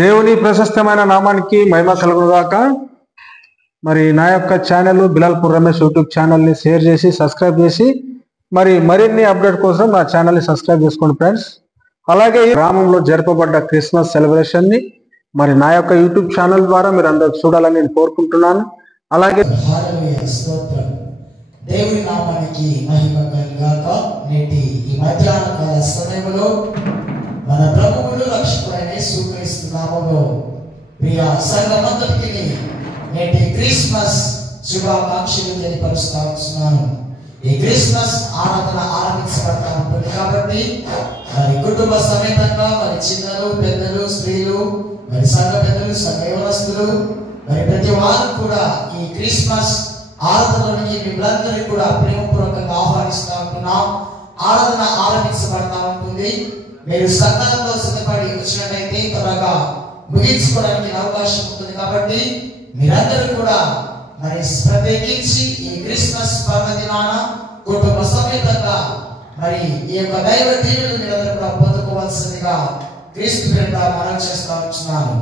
దేవుని ప్రశస్తమైన నామానికి మహిమ కలుగుగాక. మరి నా యొక్క ఛానల్ బిలాల్పూర్ రమేష్ యూట్యూబ్ ఛానల్ని షేర్ చేసి సబ్స్క్రైబ్ చేసి మరిన్ని అప్డేట్ కోసం నా ఛానల్ని సబ్స్క్రైబ్ చేసుకోండి ఫ్రెండ్స్. అలాగే ఈ గ్రామంలో జరపబడ్డ క్రిస్మస్ సెలబ్రేషన్ని నా యొక్క యూట్యూబ్ ఛానల్ ద్వారా మీరు అందరూ చూడాలని నేను కోరుకుంటున్నాను. అలాగే దేవుని నామానికి మహిమ కలుగుగాక. నేటి ఈ మధ్యాహ్న కాల సమయంలో మన ప్రభువును రక్షకుడైన యేసుక్రీస్తు నామములో ప్రియ సంఘమంతటికి నేటి క్రిస్మస్ శుభాకాంక్షలు తెలియపరుస్తున్నాను. ఈ క్రిస్మస్ ఆరాధన ఆరంభించబడతా ఉంటుంది కాబట్టి మరి కుటుంబ సమేతంగా చిన్నలు పెద్దలు స్త్రీలు సంఘ పెద్దలు సంఘ యవనస్తులు ప్రతి వారు కూడా ఈ క్రిస్మస్ ఆరాధనలోనికి మిమ్మల్ందరినీ కూడా ప్రేమపూర్వకంగా ఆహ్వానిస్తూ ఉంటున్నాం. ఆరాధన ఆరంభించబడతా ఉంటుంది. మీరు సంఘంలో సిద్ధపడి వచ్చినట్లయితే త్వరగా ముగించుకోవడానికి అవకాశం ఉంటుంది కాబట్టి మీరందరూ కూడా ప్రత్యేకించి ఈ క్రిస్మస్ పర్వదినాన కుటుంబ సమేతంగా ఈ యొక్క దైవ దీవెనలు మీరందరూ కూడా పొందుకోవాల్సిందిగా క్రీస్తు పేరిట మనవి చేస్తూ ఉంటున్నాను.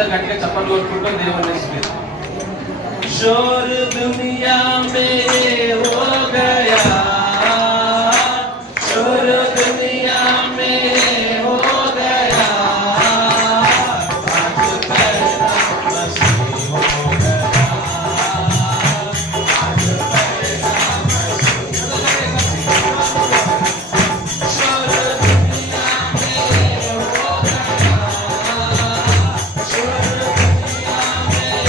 అందరు గట్టిగా చప్పట్లు కొట్టుకుంటూ దేవుని స్తుతిద్దాం. शोर दुनिया में हो गया, शोर दुनिया में हो गया, आज पैदा मसीह हो गया, आज पैदा मसीह। शोर दुनिया में हो गया, शोर दुनिया में हो गया,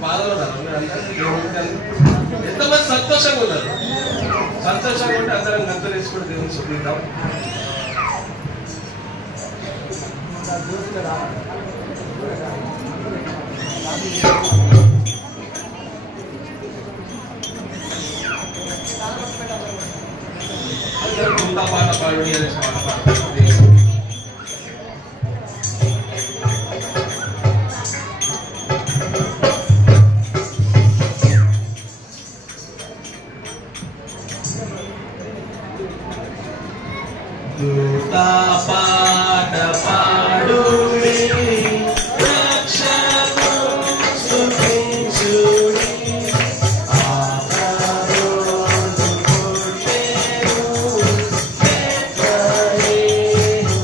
బాధలో ఎంతమంది సంతోషంగా ఉన్నారు? సంతోషంగా ఉంటే అందరం గంతులు వేసుకుని దేవుని స్తుతిద్దాం. అందరూ గుండా పాట పాడి అనేసి పాట పాడతారు. పాట పాడుడి రక్షకు స్తుతించుడి ఆదరోను పుట్టెను బెత్లెహేము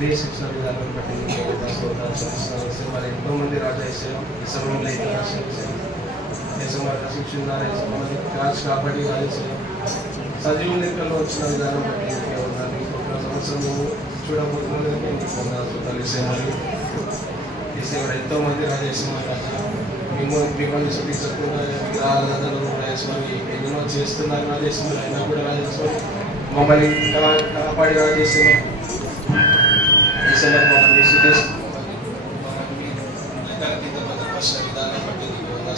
ప్లేస్ ఇచ్చిన విధానం బట్టి మరి ఎంతో మంది రాజా వేసాం ఈ సమయంలో కాచి కాపాడి సజీవ లెక్కల్లో వచ్చిన విధానం బట్టి ఒక సంవత్సరం చూడబోతున్నారు వేసేమని వేసేవాడు ఎంతో మంది రాజేసేవారు మిమ్మల్ని శుద్ధించకుండా రాజేశ్వరి ఎన్నో చేస్తున్నారు రాజేశ్వరి అయినా కూడా రాజేశ్వరి మమ్మల్ని కాపాడి రాజేసేవారు విధానం బట్టి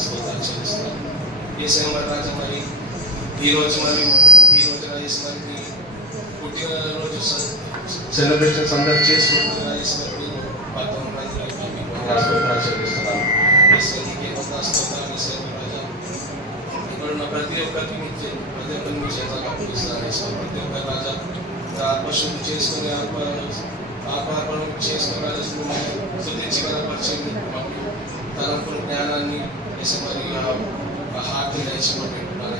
స్తోత్రాలు చెల్లిస్తున్నాను. రాజా మరి ఈరోజు రాజేశ్వరికి పుట్టినరోజు సెలబ్రేషన్స్ అందరూ చేసుకుంటున్న రాజేశ్వరికి స్తోత్రాలు చెల్లిస్తున్నాను. ఇక్కడున్న ప్రతి ఒక్కరికి మీ చేతులకు అప్పగిస్తున్నాను. ప్రతి ఒక్క రాజా ఆత్మశుద్ధి చేసుకుని ఆత్మార్పణ చేసుకుని రాజేశ్వరి శుద్ధించి కనపరిచింది తలంపుల జ్ఞానాన్ని మరి హార్ట్ని నేర్చుకుంటున్నాను.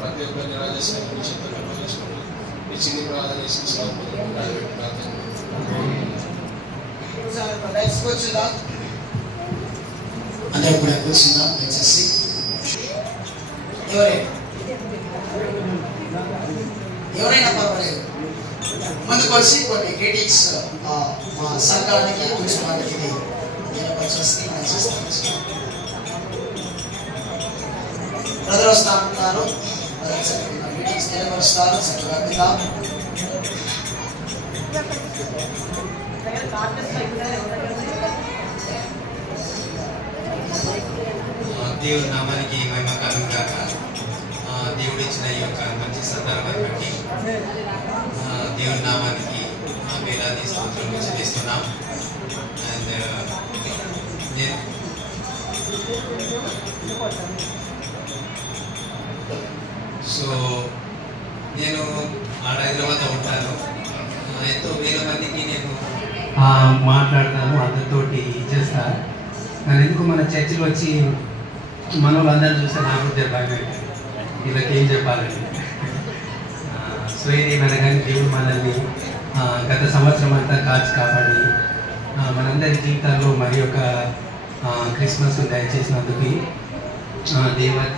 ప్రతి ఒక్కరిని రాజేశ్వరి మీ చేతులకు అప్పగించుకుంటూ ఈ చిన్ని ప్రార్థన అందరూ కూడా కూర్చుందాం దయచేసి. ఎవరైనా పర్వాలేదు ముందుకు వచ్చి కొన్ని గ్రీటింగ్స్ మా సంఘానికి కూర్చోడానికి తెలియపరిచేస్తే బ్రదర్ వస్తా అంటున్నారు. గ్రీటింగ్స్ తెలియపరుస్తారు. చక్కగా దేవుడి నామానికి మహిమ కలుగుగాక. దేవుడు ఇచ్చిన ఈ యొక్క మంచి సందర్భాన్ని బట్టి దేవుడి నామానికి వేలాది స్తోత్రాలు చెల్లిస్తున్నాం. అండ్ నేను హైదరాబాద్లో ఉంటాను. ఎంతో వేల మందికి నేను మాట్లాడతాను, అందరితోటి చేస్తాను. కానీ ఎందుకు మన చర్చిలో వచ్చి మన వాళ్ళందరూ చూస్తే నాకు భయం వీళ్ళకి ఏం చెప్పాలండి. సో ఇది మనగాని దేవుడు మనల్ని గత సంవత్సరం అంతా కాచి కాపాడి మనందరి జీవితాల్లో మరి ఒక క్రిస్మస్ దయచేసినందుకు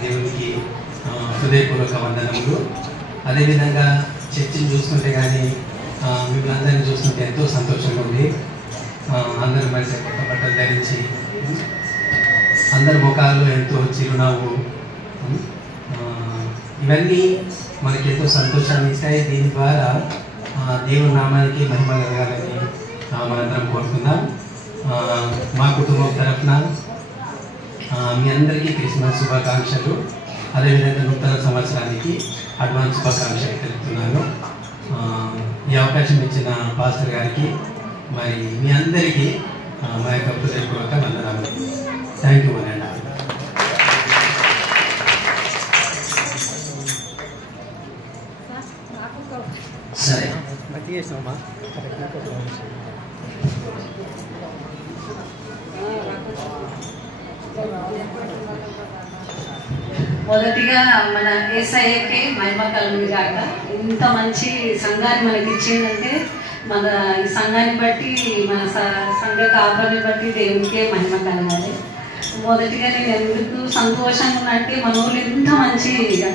దేవునికి హృదయపూర్వక వందనములు. అదేవిధంగా చర్చిని చూస్తుంటే కానీ మిమ్మల్ని అందరినీ చూస్తుంటే ఎంతో సంతోషంగా ఉంది. అందరూ మంచి కొత్త బట్టలు ధరించి అందరి ముఖాల్లో ఎంతో చిరునవ్వు, ఇవన్నీ మనకి ఎంతో సంతోషాన్ని ఇస్తాయి. దీని ద్వారా దేవుని నామానికి మహిమ కలగాలని మనందరం కోరుకుందాం. మా కుటుంబం తరఫున మీ అందరికీ క్రిస్మస్ శుభాకాంక్షలు, అదేవిధంగా నూతన సంవత్సరానికి అడ్వాన్స్ శుభాకాంక్షలు తెలుపుతున్నాను. ఈ అవకాశం ఇచ్చిన పాస్టర్ గారికి మరి మీ అందరికీ మా యొక్క హృదయపూర్వక వందనాలు. థ్యాంక్ యూ అనండి. సరే, మొదటిగా మన యేసయ్యకే మహిమ కలుగును గాక. ఇంత మంచి సంఘాన్ని మనకి ఇచ్చిందంటే మన ఈ సంఘాన్ని బట్టి మన సంఘ కాపరిని బట్టి దేవునికే మహిమ కలగాలి. మొదటిగా నేను ఎందుకు సంతోషంగా ఉన్నట్టే మన ఊళ్ళో ఎంత మంచి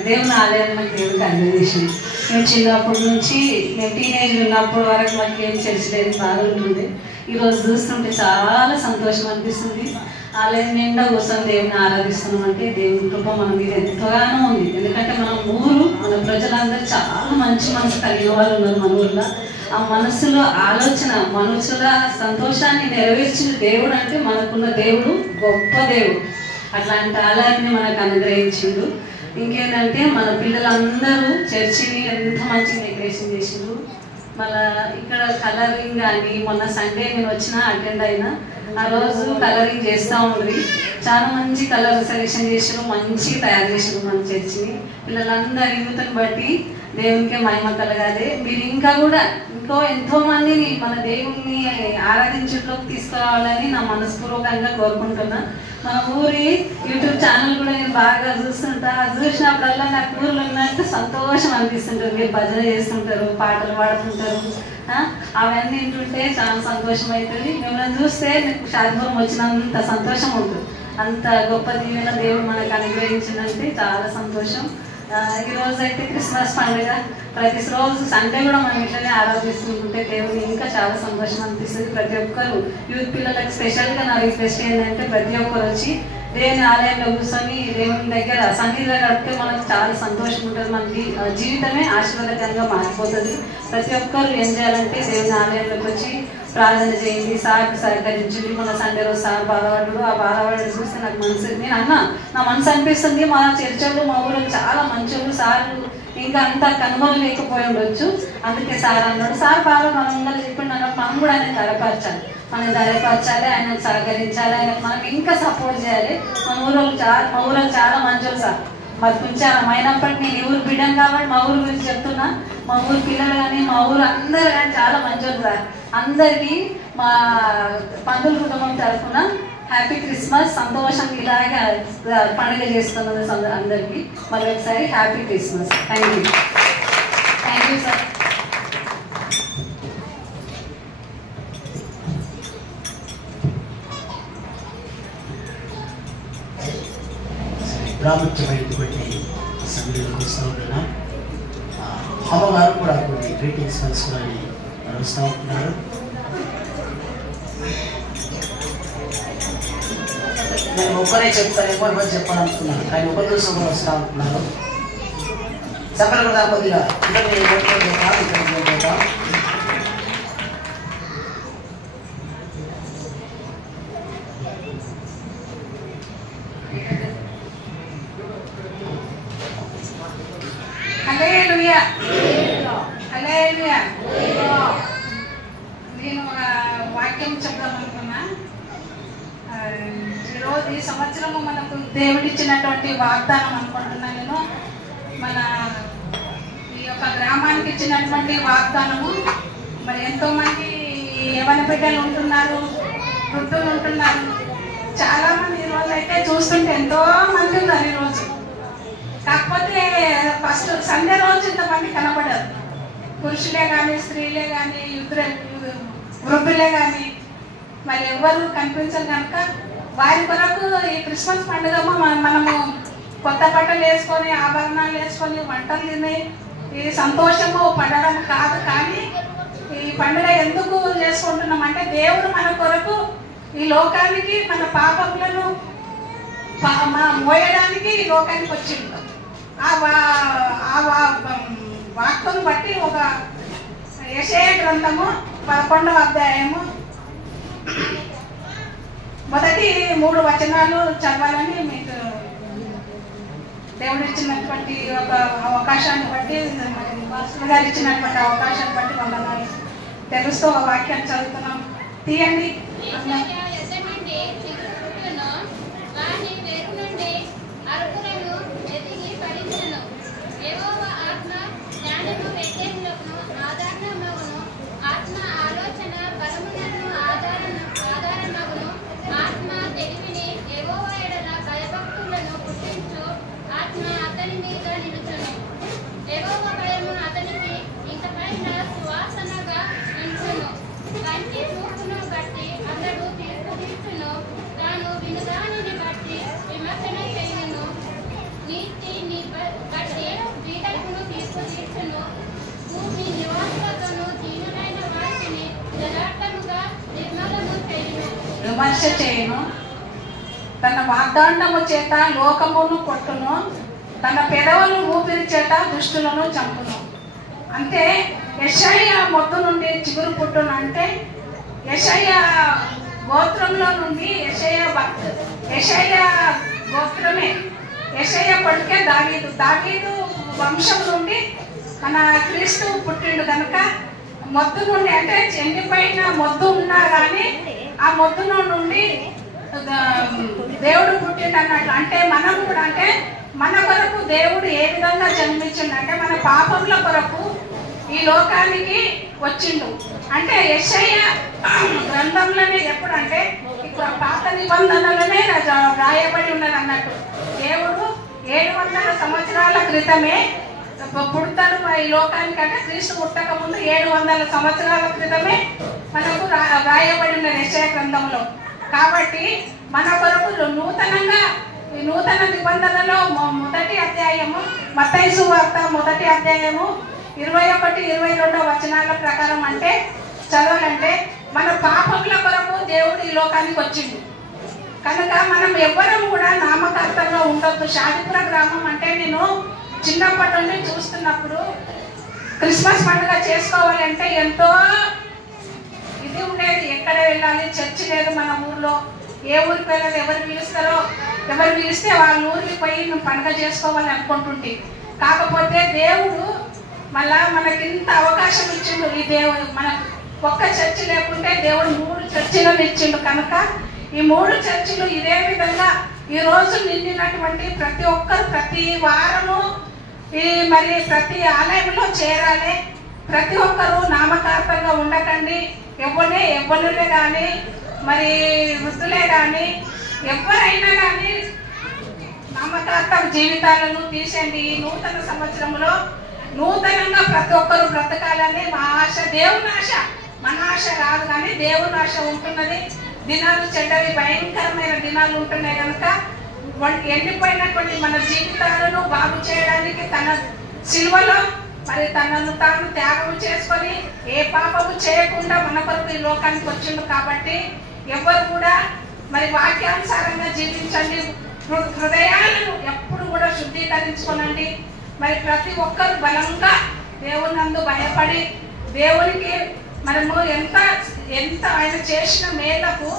దేవుని ఆలయం మనకి దేవుడికి అందజేసింది. మేము చిన్నప్పటి నుంచి మేము టీనేజ్ ఉన్నప్పటి వరకు మాకు ఏం చర్చలేదు, బాగా ఉంటుంది. ఈరోజు చూస్తుంటే చాలా సంతోషం అనిపిస్తుంది. ఆలయం నిండా కోసం దేవుని ఆరాధిస్తున్నాం అంటే దేవుని కృప మన మీద ఎంతగానో ఉంది. ఎందుకంటే మన ఊరు, మన ప్రజలందరూ చాలా మంచి మనసు కలిగిన వాళ్ళు ఉన్నారు మన ఊళ్ళో. ఆ మనసులో ఆలోచన, మనుషుల సంతోషాన్ని నెరవేర్చిన దేవుడు అంటే మనకున్న దేవుడు గొప్ప దేవుడు. అట్లాంటి ఆలయాన్ని మనకు అనుగ్రహించిండు. ఇంకేంటంటే మన పిల్లలందరూ చర్చిని ఎంత మంచి డెకరేషన్ చేసిండ్రు. మళ్ళా ఇక్కడ కలరింగ్ కానీ మొన్న సండే నేను వచ్చిన అటెండ్ అయినా, ఆ రోజు కలరింగ్ చేస్తూ ఉండ్రి. చాలా మంచి కలర్ సెలెక్షన్ చేసారు, మంచిగా తయారు చేసారు మన చర్చిని. పిల్లలందరి యూత్ని బట్టి దేవునికే మహిమ కలగాలి. మీరు ఇంకా కూడా ఎంతో మందిని మన దేవుణ్ణి ఆరాధించట్లోకి తీసుకురావాలని నా మనస్పూర్వకంగా కోరుకుంటున్నా. మన ఊరి యూట్యూబ్ ఛానల్ కూడా నేను బాగా చూస్తుంటా. చూసినప్పుడల్లా నాకు ఊర్లో ఉన్నట్టు సంతోషం అనిపిస్తుంటారు. మీరు భజన చేస్తుంటారు, పాటలు పాడుతుంటారు, అవన్నీ వింటుంటే చాలా సంతోషం అవుతుంది. మిమ్మల్ని చూస్తే మీకు షాద్పురం వచ్చినంత సంతోషం ఉంటుంది. అంత గొప్ప దీవెన దేవుడు మనకు అనుగ్రహించిందంటే చాలా సంతోషం. ఈరోజు అయితే క్రిస్మస్ పండుగ, ప్రతి రోజు సండే కూడా మనం ఇట్లనే ఆరాధిస్తుంటే దేవుని ఇంకా చాలా సంతోషం అనిపిస్తుంది. ప్రతి ఒక్కరు యూత్ పిల్లలకు స్పెషల్గా నా రిక్వెస్ట్ ఏంటంటే ప్రతి ఒక్కరు వచ్చి దేవుని ఆలయంలో కూర్చొని దేవుని దగ్గర సన్నిధిలో గడిపితే మనకు చాలా సంతోషం ఉంటుంది. మనకి జీవితమే ఆశీర్వాదకరంగా మారిపోతుంది. ప్రతి ఒక్కరు ఏం చేయాలంటే దేవుని ఆలయంలోకి వచ్చి ప్రార్థన చేయండి, సార్కి సహకరించండి. మన సండే రోజు సార్ బాధపడ్డాడు, ఆ బాధపడి చూస్తే నాకు మనసు, నేను అన్నా నా మనసు అనిపిస్తుంది మా చర్చలు మా ఊళ్ళో చాలా మంచోళ్ళు, సార్లు ఇంకా అంత కనుగొని లేకపోయి ఉండొచ్చు. అందుకే సార్ అన్నాడు, సార్ బాగా మనం ఉండాలి చెప్పిండు అన్నప్పుడు మనం కూడా ఆయన ధరపరచాలి, మనం ధరపరచాలి, ఆయనకు సహకరించాలి, ఆయనకు మనం ఇంకా సపోర్ట్ చేయాలి. మా ఊళ్ళో చాలా మంచోళ్ళు సార్. మరి కొంచెం అయినప్పటికీ నేను ఊరు బిడ్డను కాబట్టి మా ఊరు గురించి చెప్తున్నా. మా ఊరు పిల్లలు కానీ మా ఊరు అందరు కానీ చాలా మంచోళ్ళు సార్. అందరికీ మా పంతుల కుటుంబం తరఫున హ్యాపీ క్రిస్మస్. సంతోషంగా ఇలాగా పండుగ చేస్తున్నది అందరికీ మళ్ళీ ఒకసారి happy Christmas. Thank you sir. ప్రాముఖ్యమైనటువంటి సమయంలోకి వస్తూ ఉంటున్నాం. అమ్మగారు కూడా కొన్ని గ్రీటింగ్స్ కలుసుకుని వస్తూ ఉంటున్నారు. నేను ఒక్కరే చెప్తాను, ఎవరు చెప్పాలనుకున్నాను కానీ ఒకరి కోసం కూడా వస్తూ ఉంటున్నారు. చెప్పలు కూడా కొద్దిగా ఇక్కడ హల్లెలూయా హల్లెలూయా. నేను ఒక వాక్యం చెప్దామనుకున్నా. ఈరోజు ఈ సంవత్సరము మనకు దేవుడిచ్చినటువంటి వాగ్దానం అనుకుంటున్నా నేను. మన ఈ యొక్క గ్రామానికి ఇచ్చినటువంటి వాగ్దానము. మరి ఎంతోమంది యవన బిడ్డలు ఉంటున్నారు, వృద్ధులు ఉంటున్నారు, చాలామంది ఈరోజు అయితే చూస్తుంటే ఎంతో మంది ఉన్నారు ఈరోజు. కాకపోతే ఫస్ట్ సండే రోజు ఇంతమంది కనబడరు. పురుషులే కానీ స్త్రీలే కానీ వృద్ధులే కానీ మరి ఎవరు కనిపించరు కనుక వారి కొరకు ఈ క్రిస్మస్ పండుగ మనము కొత్త బట్టలు వేసుకొని ఆభరణాలు వేసుకొని వంటలు తిని ఈ సంతోషము పడడం కాదు. కానీ ఈ పండుగ ఎందుకు చేసుకుంటున్నాం అంటే దేవుడు మన కొరకు ఈ లోకానికి మన పాపములను మోయడానికి ఈ లోకానికి వచ్చిండు. ఆ వాక్యను బట్టి ఒక యెషయా గ్రంథము 11వ అధ్యాయము మొదటి 3 వచనాలు చదవాలని మీకు దేవుడు ఇచ్చినటువంటి ఒక అవకాశాన్ని బట్టి మాస్టర్ గారు ఇచ్చినటువంటి అవకాశాన్ని బట్టి వందనాలు తెలుస్తూ ఆ వాక్యాన్ని చదువుతున్నాం. తీయండి. విమర్శ చేయను, తన వాగ్దానము చేత లోకమును కొట్టును, తన పెదవులు ఊపిరి చేత దుష్టులను చంపును. అంటే యెషయా మొద్దు నుండి చిగురు పుట్టును అంటే యెషయా గోత్రంలో నుండి యెషయా గోత్రమే. యెషయా కొడుకే దావీదు వంశం నుండి మన క్రీస్తు పుట్టిండు కనుక మొద్దు నుండి అంటే ఎండిపోయిన మొద్దు ఉన్నా కానీ ఆ మొద్దులో నుండి దేవుడు పుట్టిండు అన్నట్లు. అంటే మనం కూడా అంటే మన కొరకు దేవుడు ఏ విధంగా జన్మించిండు మన పాపముల కొరకు ఈ లోకానికి వచ్చిండు. అంటే యెషయా గ్రంథంలోనే ఎప్పుడంటే ఇప్పుడు పాత నిబంధనలనే రాయబడి ఉన్నది అన్నట్టు. దేవుడు 700 సంవత్సరాల క్రితమే పుడతాడు ఈ లోకానికి. అంటే క్రీస్తు పుట్టక ముందు 700 సంవత్సరాల క్రితమే మనకు రాయబడి ఉన్నది యెషయా గ్రంథంలో. కాబట్టి మన కొరకు నూతనంగా ఈ నూతన నిబంధనలో మొదటి అధ్యాయము మత్తయి సువార్త మొదటి అధ్యాయము 21-22 వచనాల ప్రకారం అంటే చదవాలంటే మన పాపముల కొరకు దేవుడు ఈ లోకానికి వచ్చిండు కనుక మనం ఎవ్వరం కూడా నామకర్తగా ఉండొద్దు. షాదిపుర గ్రామం అంటే నేను చిన్నప్పటి నుండి చూస్తున్నప్పుడు క్రిస్మస్ పండుగ చేసుకోవాలంటే ఎంతో ఇది ఉండేది. ఎక్కడ వెళ్ళాలి, చర్చి లేదు మన ఊర్లో. ఏ ఊరికి వెళ్ళాలి, ఎవరు పిలిస్తే వాళ్ళ ఊరికి పోయి మేము పండుగ చేసుకోవాలని అనుకుంటుంటే, కాకపోతే దేవుడు మళ్ళా మనకింత అవకాశం ఇచ్చిండు. ఈ దేవుడు మనకు ఒక్క చర్చి లేకుంటే దేవుడు 3 చర్చిలను ఇచ్చిండు కనుక ఈ 3 చర్చిలు ఇదే విధంగా ఈ రోజు నిండినటువంటి ప్రతి ఒక్కరు ప్రతి వారము మరి ప్రతి ఆలయంలో చేరాలి. ప్రతి ఒక్కరు నామకార్థంగా ఉండకండి. ఎవ్వరులే కానీ మరి వృద్ధులే కానీ ఎవరైనా కానీ నామకార్థ జీవితాలను తీసేయండి. ఈ నూతన సంవత్సరంలో నూతనంగా ప్రతి ఒక్కరు బ్రతకాలని మా ఆశ, దేవుని ఆశ. మన ఆశ కాదు కానీ దేవుని ఆశ ఉంటున్నది. దినాలు చెడ్డవి, భయంకరమైన దినాలు ఉంటున్నాయి కనుక ఎండిపోయినటువంటి మన జీవితాలను బాగు చేయడానికి తన సిలువలో మరి తనను తాను త్యాగం చేసుకొని ఏ పాపము చేయకుండా మన కొరకు ఈ లోకానికి వచ్చిండు. కాబట్టి ఎవరు కూడా మరి వాక్యానుసారంగా జీవించండి. హృదయాలను ఎప్పుడు కూడా శుద్ధీకరించుకోనండి. మరి ప్రతి ఒక్కరు బలంగా దేవునందు భయపడి దేవునికి మనము ఎంత ఆయన చేసిన మేలకు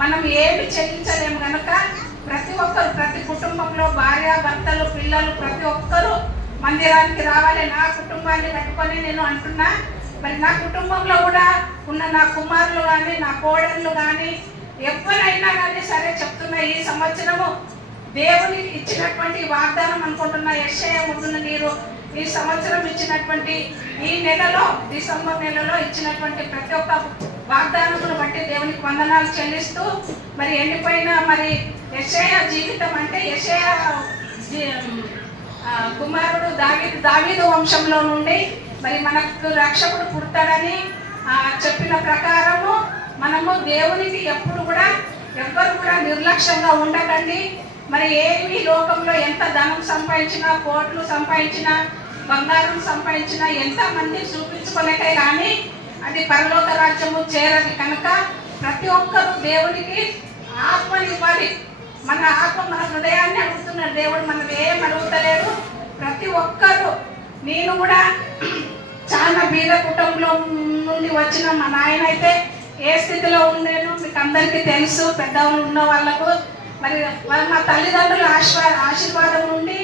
మనం ఏమి చెల్లించలేము కనుక ప్రతి ఒక్కరు ప్రతి కుటుంబంలో భార్య భర్తలు పిల్లలు ప్రతి ఒక్కరూ మందిరానికి రావాలి. నా కుటుంబాన్ని పెట్టుకొని నేను అంటున్నా. మరి నా కుటుంబంలో కూడా ఉన్న నా కుమారులు కానీ నా కోడళ్ళు కానీ ఎవరైనా కానీ సరే చెప్తున్నా, ఈ సంవత్సరము దేవునికి ఇచ్చినటువంటి వాగ్దానం అనుకుంటున్నా. యెషయా ముందున్న నీరు ఈ సంవత్సరం ఇచ్చినటువంటి ఈ నెలలో డిసెంబర్ నెలలో ఇచ్చినటువంటి ప్రతి ఒక్క వాగ్దానమును బట్టి దేవునికి వందనాలు చెల్లిస్తూ మరి ఎండిపోయిన మరి యెషయా జీవితం అంటే యెషయా కుమారుడు దావీదు వంశంలో నుండి మరి మనకు రక్షకుడు పుడతాడని చెప్పిన ప్రకారము మనము దేవునికి ఎప్పుడు కూడా ఎవ్వరు కూడా నిర్లక్ష్యంగా ఉండకండి. మరి ఏమి లోకంలో ఎంత ధనం సంపాదించినా, కోట్లు సంపాదించినా, బంగారం సంపాదించినా, ఎంతమంది చూపించుకోలేకే కానీ అది పరలోక రాజ్యము చేరదు. కనుక ప్రతి ఒక్కరు దేవునికి ఆత్మని ఇవ్వాలి. మన ఆత్మ మన హృదయాన్ని అడుగుతున్నాడు దేవుడు, మనం ఏం అడుగుతలేడు. ప్రతి ఒక్కరు, నేను కూడా చాలా బీద కుటుంబంలో నుండి వచ్చిన మా నాయన అయితే ఏ స్థితిలో ఉండేను మీకు అందరికీ తెలుసు, పెద్దవాళ్ళు ఉన్న వాళ్ళకు. మరి మా తల్లిదండ్రుల ఆశీర్వాదం నుండి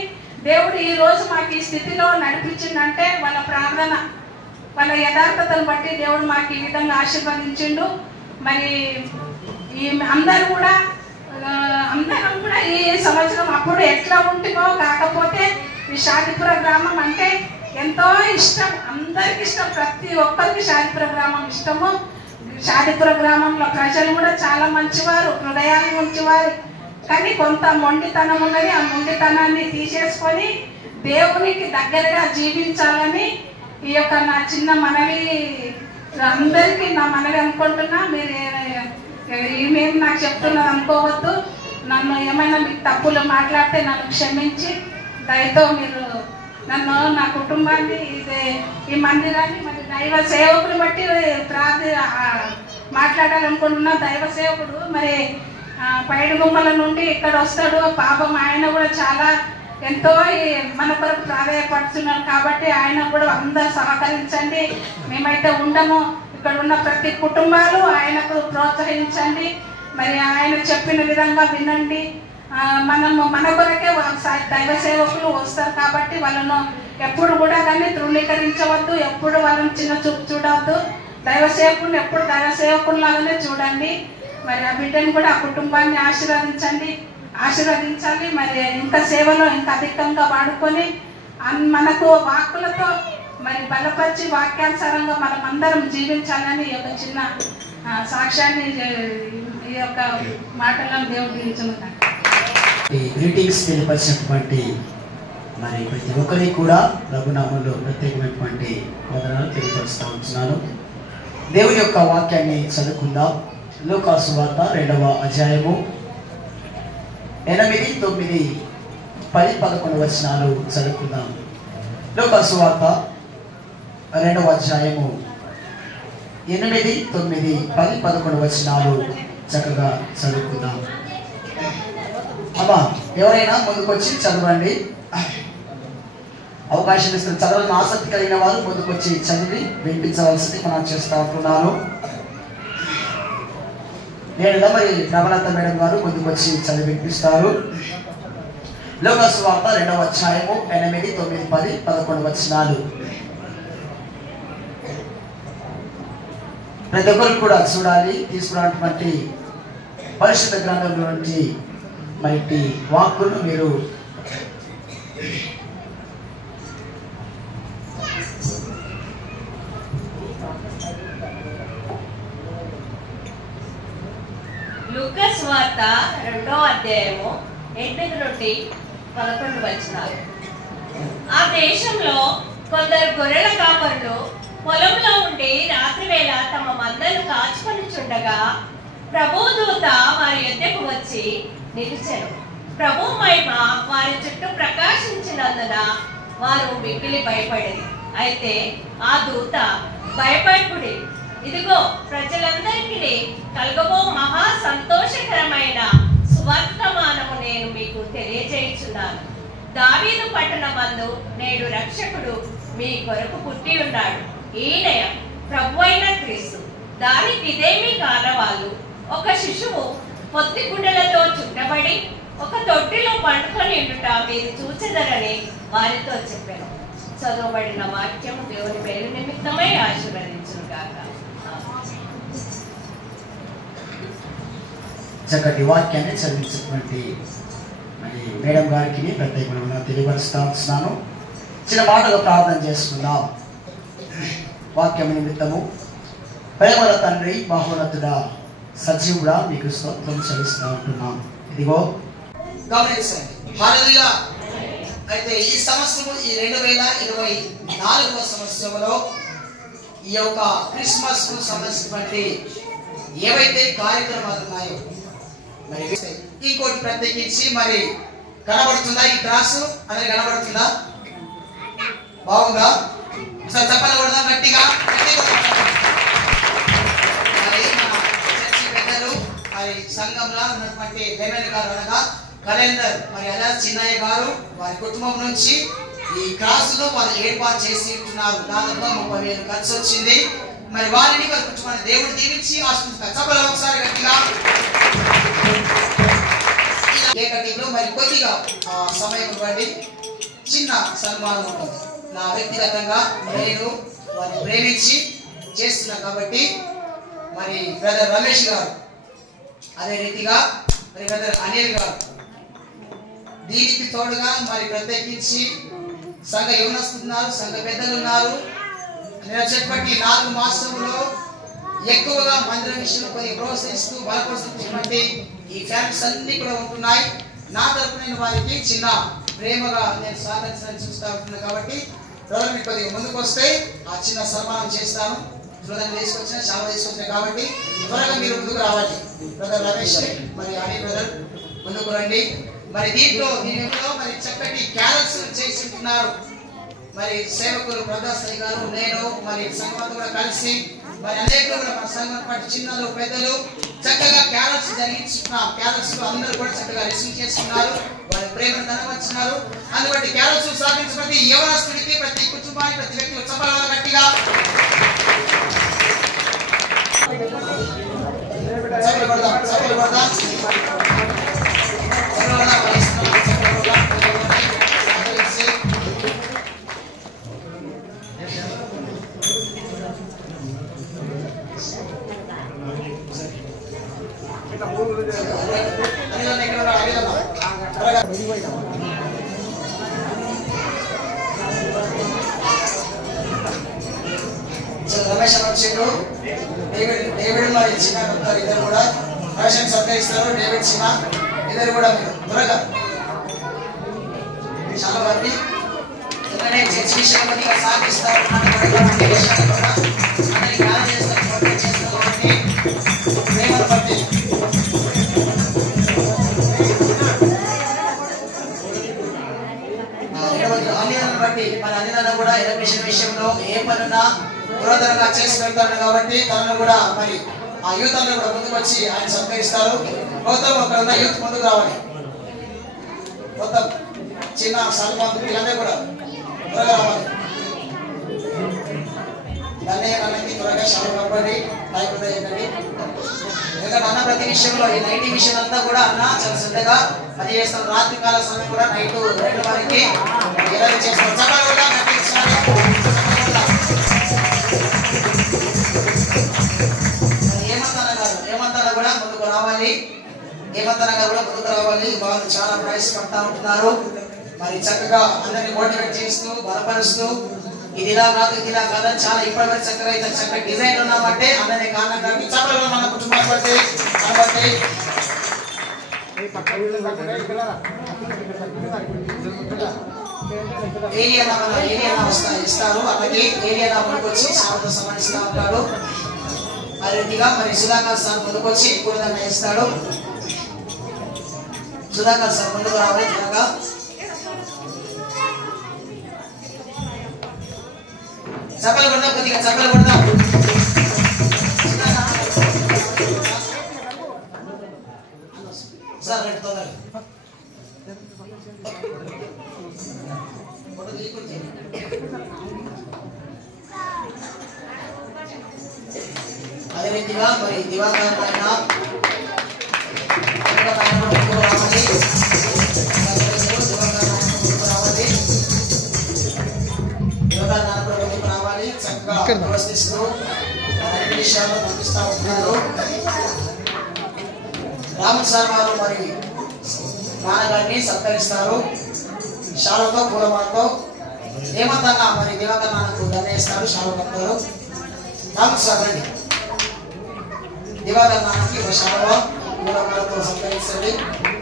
దేవుడు ఈరోజు మాకు ఈ స్థితిలో నడిపించిందంటే వాళ్ళ ప్రార్థన, వాళ్ళ యథార్థతను బట్టి దేవుడు మాకు ఈ విధంగా ఆశీర్వదించిండు. మరి ఈ అందరూ కూడా ఈ సంవత్సరం అప్పుడు ఎట్లా ఉంటుందో, కాకపోతే ఈ షాదిపుర గ్రామం అంటే ఎంతో ఇష్టం, అందరికి ఇష్టం, ప్రతి ఒక్కరికి షాదిపుర గ్రామం ఇష్టము. షాదిపుర గ్రామంలో ప్రజలు కూడా చాలా మంచివారు, హృదయాలు మంచివారు. కానీ కొంత మొండితనం ఉన్నది. ఆ మొండితనాన్ని తీసేసుకొని దేవునికి దగ్గరగా జీవించాలని ఈ యొక్క నా చిన్న మనవి, అందరికీ నా మనవి అనుకుంటున్నా. మీరు ఏమేమి నాకు చెప్తున్నది అనుకోవద్దు. నన్ను ఏమైనా మీకు తప్పులు మాట్లాడితే నన్ను క్షమించి దయతో మీరు నన్ను, నా కుటుంబాన్ని, ఈ మందిరాన్ని, మరి దైవ సేవకుడు బట్టి మాట్లాడాలనుకుంటున్నా. దైవ సేవకుడు మరి పైడిగుమ్మల నుండి ఇక్కడ వస్తాడు. పాపం ఆయన కూడా చాలా ఎంతో మన కొరకు ప్రాధాన్యపడుతున్నారు. కాబట్టి ఆయన కూడా అందరూ సహకరించండి. మేమైతే ఉండము, ఇక్కడ ఉన్న ప్రతి కుటుంబాలు ఆయనకు ప్రోత్సహించండి. మరి ఆయన చెప్పిన విధంగా వినండి. మనము మన కొరకే దైవ సేవకులు వస్తారు కాబట్టి వాళ్ళను ఎప్పుడు కూడా కానీ తృణీకరించవద్దు, ఎప్పుడు వాళ్ళని చిన్న చూపు చూడవద్దు. దైవ సేవకులను ఎప్పుడు దైవ సేవకుల్లాగానే చూడండి. మరి ఆ బిడ్డని కూడా, ఆ కుటుంబాన్ని ఆశీర్వదించాలి. మరి ఇంకా సేవలో ఇంకా అధికంగా వాడుకొని మనకు వాక్కులతో మరి బలపరిచి వాక్యానుసారంగా మనం అందరం జీవించాలని ఈ యొక్క చిన్న సాక్ష్యాన్ని, ఈ యొక్క మాటలను దేవుడు దీవించున్నాడు. గ్రీటింగ్స్ తెలియపరిచినటువంటి మరి ప్రతి ఒక్కరికి కూడా ప్రభునామంలో ప్రత్యేకమైనటువంటి వందనాలు తెలియపరుస్తూ ఉంటున్నాను. దేవుని యొక్క వాక్యాన్ని చదువుకుందాం. లూకాసు సువార్త 2వ అధ్యాయము 8, 9, 10, 11 వచనాలు చదువుకుందాం. లూకాసు సువార్త 2వ అధ్యాయము 8, 9, 10, 11 వచనాలు చక్కగా చదువుకుందాం. అమ్మా ఎవరైనా ముందుకొచ్చి చదవండి. అవకాశం ఇస్తున్న చదవాలని ఆసక్తి కలిగిన వారు ముందుకొచ్చి చదివి వినిపించవలసింది మనం చేస్తూ ఉంటున్నాను. నేను మరి ప్రబలత మేడం గారు ముందుకొచ్చి చదివి వినిపిస్తారు. లూకాసు సువార్త 2వ అధ్యాయము 8, 9, 10, 11 వచనాలు. ప్రతి ఒక్కరు కూడా చూడాలి. తీసుకున్నటువంటి పరిశుద్ధ గ్రంథంలో నుండి మరి వాక్కును మీరు లూకాసు వార్త 2వ అధ్యాయము 8 నుండి 11 వచనాలు. ఆ దేశంలో కొందరు గొర్రెల కాపరులు పొలంలో ఉండి రాత్రివేళ తమ మందను కాచుకొనిచుండగా ప్రభువు దూత వారి యొద్దకు వచ్చి నిలిచెను. ప్రభు మహిమ వారి చుట్టూ ప్రకాశించినందున వారు మిక్కిలి భయపడేది. అయితే ఆ దూత, భయపడుడి, ఇదిగో ప్రజలందరికీ కలగబో మహా సంతోషకరమైన సువర్తమానము నేను మీకు తెలియజేయుచున్నాను. దావీదు పట్టణమందు నేడు రక్షకుడు మీ కొరకు పుట్టి ఉన్నాడు. ఈయన ప్రభువైన క్రీస్తు. దానికి ఇదేమీ కానవాళ్ళు. ఒక శిశువు పొత్తి గుడ్డలతో చుట్టబడి ఒక తొట్టిలో పండుకొని ఉండుట మీరు చూచెదరని వారితో చెప్పాను. చదవబడిన వాక్యము దేవుని పేరు నిమిత్తమై ఆశీర్వదించును గాక. చక్కటి వాక్యాన్ని చదివించినటువంటి మరి మేడం గారికి ప్రత్యేకంగా తెలియపరుస్తున్నాను. చిన్న మాటగా ప్రార్థన చేసుకుందాం. వాక్యం నిమిత్తము ప్రేమల తండ్రి, మహోన్నతుడా, సజీవుడా మీకు స్తోత్రం చెల్లిస్తూ ఉంటున్నాం. ఇదిగో గమనించండి. హల్లెలూయా. అయితే ఈ సంవత్సరం ఈ 2024వ సంవత్సరంలో ఈ యొక్క క్రిస్మస్ కు సంబంధించినటువంటి ఏవైతే కార్యక్రమాలు ఉన్నాయో మరి ఇంకోటి ప్రత్యేకించి మరి కనబడుతుందా ఈ క్రాస్ అనేది కనబడుతుందా? బాగుందా? ఒకసారి చెప్పకూడదా? గట్టిగా మరి మన చర్చి పెద్దలు మరి సంఘంలో ఉన్నటువంటి లెమెన్ గారు అనగా కలెండర్ మరి అలా చిన్నయ్య గారు వారి కుటుంబం నుంచి ఈ క్రాస్ లో వారు ఏర్పాటు చేసి ఉంటున్నారు. దాదాపుగా 30,000 ఖర్చు వచ్చింది. మరి వారిని వారి కుటుంబాన్ని దేవుడు దీవించి ఆశీర్వదిస్తారు. చెప్పాలి ఒకసారి గట్టిగా. కేకటిలో మరి కొద్దిగా సమయం ఇవ్వండి. చిన్న సన్మానం ఉంటుంది. నా వ్యక్తిగతంగా నేను వారిని ప్రేమించి చేస్తున్నా కాబట్టి మరి బ్రదర్ రమేష్ గారు, అదే రీతిగా మరి బ్రదర్ అనిల్ గారు, దీనికి తోడుగా మరి ప్రత్యేకించి సంఘ యవనస్తున్నారు, సంఘ పెద్దలు ఉన్నారు. నేను చెప్పటి 4 మాసంలో ఎక్కువగా మందిరం విషయంలో కొన్ని ప్రోత్సహిస్తూ బలపరుస్తున్నటువంటి ఈ ఫ్యామిలీస్ అన్ని కూడా ఉంటున్నాయి. నా తరఫున నేను వారికి చిన్న ప్రేమగా నేను స్వాగతించాలని చూస్తూ ఉంటున్నాను కాబట్టి బ్రదర్ కొద్దిగా ముందుకు వస్తే ఆ చిన్న సన్మానం చేస్తాను. బ్రదర్ తీసుకొచ్చిన చాలా తీసుకొచ్చిన కాబట్టి త్వరగా మీరు ముందుకు రావాలి. బ్రదర్ రమేష్ మరి అనిల్ బ్రదర్ ముందుకు రండి. మరి దీంట్లో మరి చక్కటి క్యారల్స్ చేసి ఉంటున్నారు. మరి సేవకులు ప్రదాసాయి గారు, నేను మరి సంఘంతో కూడా కలిసి మరి అనేక కూడా మన సంఘం పాటు చిన్నలు పెద్దలు చక్కగా క్యారల్స్ జరిగించుకున్నాం. క్యారల్స్ లో అందరూ కూడా చక్కగా రిసీవ్ చేసుకున్నారు, వారి ప్రేమను కనబరుచున్నారు. అందుబట్టి క్యారల్స్ సాధించబడి యవనస్తుడికి ప్రతి కుటుంబానికి ప్రతి వ్యక్తి ఉత్సవాల గట్టిగా రమేష్ వచ్చాడు. డేవిడ్ మరి చిన్న ఇద్దరు కూడా రమేష్ సత్కరిస్తారు. డేవిడ్ చిన్న ఇద్దరు కూడా మీరు త్వరగా చాలా మంది చర్చ విషయంలో సాగిస్తారు. ప్రేమను బట్టి అన్నిలను బట్టి మన అన్నిలను కూడా ఎలక్ట్రిషన్ విషయంలో ఏ పనున్నా పురోధనంగా చేసి వెళ్తాడు కాబట్టి తనను కూడా మరి ఆ యూత్ అందరూ కూడా ముందుకు వచ్చి ఆయన సత్కరిస్తారు. మొత్తం అక్కడ ఉన్న యూత్ ముందుకు రావాలి. మొత్తం చిన్న సల్మాన్ వీళ్ళందరూ కూడా త్వరగా రావాలి. అన్నయ్యకి త్వరగా షాలు కప్పండి, నాయకుడు ఏంటండి. ఎందుకంటే అన్న ప్రతి విషయంలో ఈ నైట్ విషయం అంతా కూడా అన్న చాలా శ్రద్ధగా అది చేస్తాం. రాత్రి కాల సమయం కూడా నైట్ 2 వరకు ఎలా చేస్తాం. చెప్పాలి కూడా ఏమంతారా కూడా ముందుకు రావాలి. ఏమంతారా కూడా ముందుకు రావాలి. వాళ్ళు చాలా ప్రయాసపడతా ఉంటున్నారు. మరి చక్కగా అందరినీ మోటివేట్ చేస్తూ బలపరుస్తూ ఇది ఇలా కాదు ఇది ఇలా కాదని చాలా ఇప్పటివరకు చక్కగా అయితే చక్కగా డిజైన్ ఉన్నామంటే అందరినీ కారణం కాబట్టి చెప్పాలి మన కుటుంబాన్ని బట్టి కాబట్టి ఏరియా ఇస్తారు. అలాగే ఏరియా ముందుకు వచ్చి సాగుతో సంబంధిస్తూ ఉంటాడు. ఆ రీతిగా మరి సుధాకర్ సార్ ముందుకు వచ్చి కూడా ఇస్తాడు. సుధాకర్ సార్ ముందుకు రావాలి త్వరగా. చప్పలు కొడదాం, కొద్దిగా చప్పలు కొడదాం. సార్ రండి తొందరగా. అదే రీతిగా మరి దివాకర్ రావాలి చక్కగా ప్రవర్తిస్తూ అన్ని విషయాల్లో పంపిస్తూ ఉంటున్నారు. రామన్ సార్ వారు మరి నాన్నగారిని సత్కరిస్తారు. షాలతో పూలమాలతో ఏమంతగా మరి దివాకర్ నాన్నకు ధన్యస్తారు. షాలు కప్తారు. రామన్ సార్ రండి. దివాకర్ నాన్నకి ఒక షాలువ పూలమాలతో సత్కరిస్తుంది.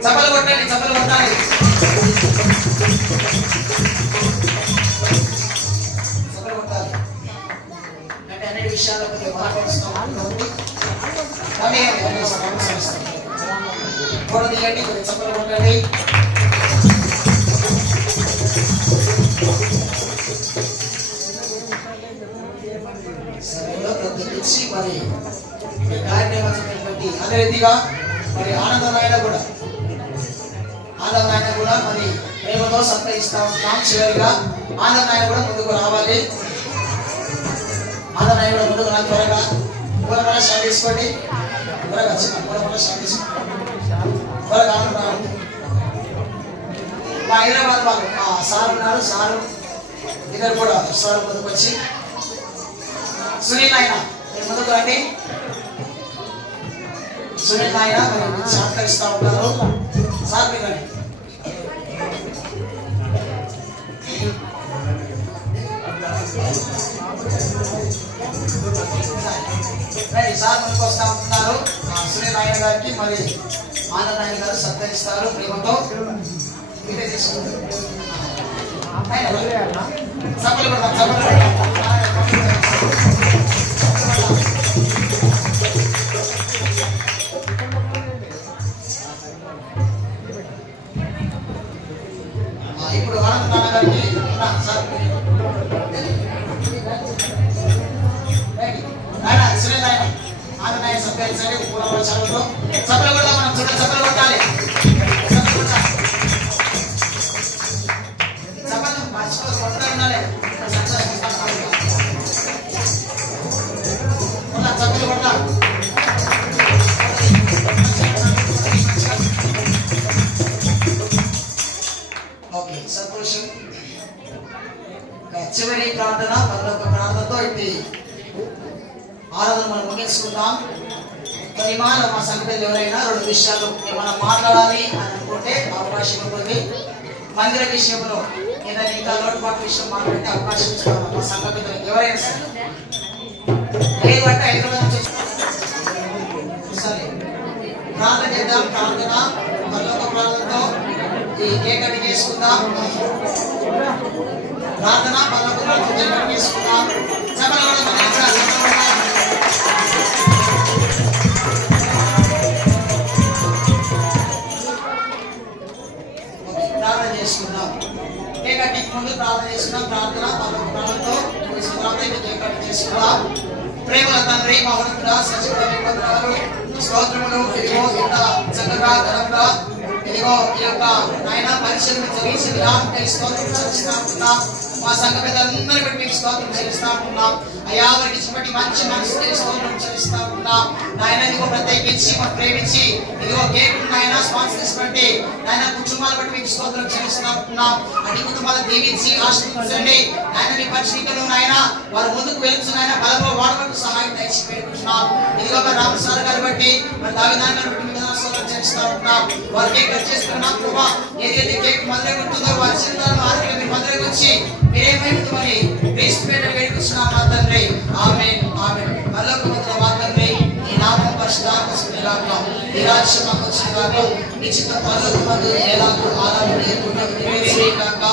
చప్పలు కొట్టండి, చప్పలు కొట్టాలి. అంటే అన్ని విషయాల్లో కొద్దిగా బలపరుస్తాం కూడా తీయండి, కొద్దిగా చప్పలు కొట్టండి. సమయంలో ప్రత్యేకించి మరి ఈ కార్యక్రమాన్ని అదే రీతిగా మరి ఆనందమైన కూడా మరి ప్రేమతో సత్కరిస్తా ఉంటాం. చివరిగా ఆనందమైన కూడా ముందుకు రావాలి. ఆనందమైన కూడా ముందుకు రా, త్వరగా పూర్వమల స్టార్ట్ చేసుకోండి. త్వరగా పూర్వమల స్టార్ట్ చేసుకోండి. త్వరగా ఆనంద మా హైదరాబాద్ వాళ్ళు సార్ ఉన్నారు. సారు ఇద్దరు కూడా సార్ ముందుకు వచ్చి సునీల్ నాయన మీరు ముందుకు రండి. సునీల్ నాయన మరి సత్కరిస్తా ఉంటారు. సార్ మీరు రండి. సార్ ముందుకు వస్తా ఉంటున్నారు. సునీల్ నాయన గారికి మరి ఆనంద నాయన గారు సత్కరిస్తారు ప్రేమతో. మీరే తీసుకుంటారు. సభలు పెడతాం, సభలు పెడతాం. ఇప్పుడు ఆనంద నాన్న గారికి సార్ సునీల్ నాయన ఆనంద నాయన సత్కరించండి. పూర్వ చదువుతో సభలు కూడా మనం చూడండి, సభలు కొట్టాలి. ఓకే, సంతోషం. చివరి ప్రార్థన పరలోక ప్రార్థనతో ఇది ఆరాధన మనం ముగించుకుందాం. మరి మా సంఘటనలు ఎవరైనా రెండు విషయాలు ఏమైనా మాట్లాడాలి అని అనుకుంటే అవకాశం ఉంటుంది. మందిర విషయంలో ఏదైనా ఇంకా లోటుపాటు విషయం మాట్లాడితే అవకాశం ఇస్తాం. మా సంఘ పెద్దలకు ఎవరైనా సరే లేదు అంటే హైదరాబాద్ నుంచి సరే ప్రార్థన చేద్దాం. ప్రార్థన పరలోక ప్రార్థనతో ఈ కేక్ కటింగ్ చేసుకుందాం. ప్రార్థన పరలోక ప్రార్థన కేక్ కటింగ్ చేసుకుందాం. ప్రార్థన చేసుకుందాం. కేక్ కటింగ్ ముందు ప్రార్థన చేసుకుందాం. ప్రార్థన పరలోక ప్రార్థనతో కేక్ కటింగ్ చేసుకుందాం. ప్రేమల తండ్రి మహోన్నతుడా సచివుడు స్తోత్రములు. ఇదిగో ఇంత చక్కగా ఘనంగా ఇదిగో ఈ యొక్క ఆయన పరిశీలన జరిగించి విధానంగా స్తోత్రం చెల్లిస్తున్నాం. మా సంఘ పెద్దలందరూ బట్టి మీకు స్తోత్రం చెల్లిస్తా ఉన్నాం. అయ్యా వారికి ఇచ్చినటువంటి మంచి మనసుకి స్తోత్రం చెల్లిస్తా ఉన్నాం. నాయన ఇదిగో ప్రత్యేకించి మనం ప్రేమించి ఇదిగో కేక్ నాయన స్పాన్సర్ చేసినటువంటి నాయన కుటుంబాల బట్టి మీకు స్తోత్రం చెల్లిస్తా ఉన్నాం. అన్ని కుటుంబాలను దీవించి ఆశీర్వదించండి. నాయన మీ పరిశీలనలు నాయన వారు ముందుకు వెళ్తున్నాయన బలంలో వాడబట్టు సహాయం దయచి పెట్టుకుంటున్నాం. ఇదిగో మరి రామసార్ గారు బట్టి మరి దావిదాన్ని బట్టి మీకు స్తోత్రం చెల్లిస్తా ఉన్నాం. వారు కేక్ కట్ చేసుకున్నాం ప్రభా. ఏదైతే కేక్ మొదలై ఉంటుందో వారి చిరునాలు ఆరోగ్యం మీరు మొదలై వచ్చి మీరేమైంది మరి క్రీస్తుపేట వేడుకుంటున్నాం మా తండ్రి. ఆమేన్ ఆమేన్. పరలోకమందున మా తండ్రి ఈ నామం పరిశుద్ధంగా ఈ రాజ్యం మాకు వచ్చినగాక మీ చిత్త పరలోకమందు ఎలాగో ఆరాధన కాక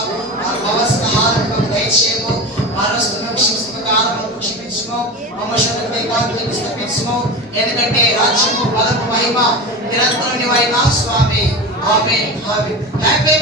మా అవసర ఆహారం దయచేయము. మా రస్తులను క్షమించము, క్షమించము. మమ్మల్ని తప్పించము. ఎందుకంటే రాజ్యము బలము మహిమ నిరంతరం నీవైనా స్వామి. ఆమేన్ ఆమేన్. హ్యాపీ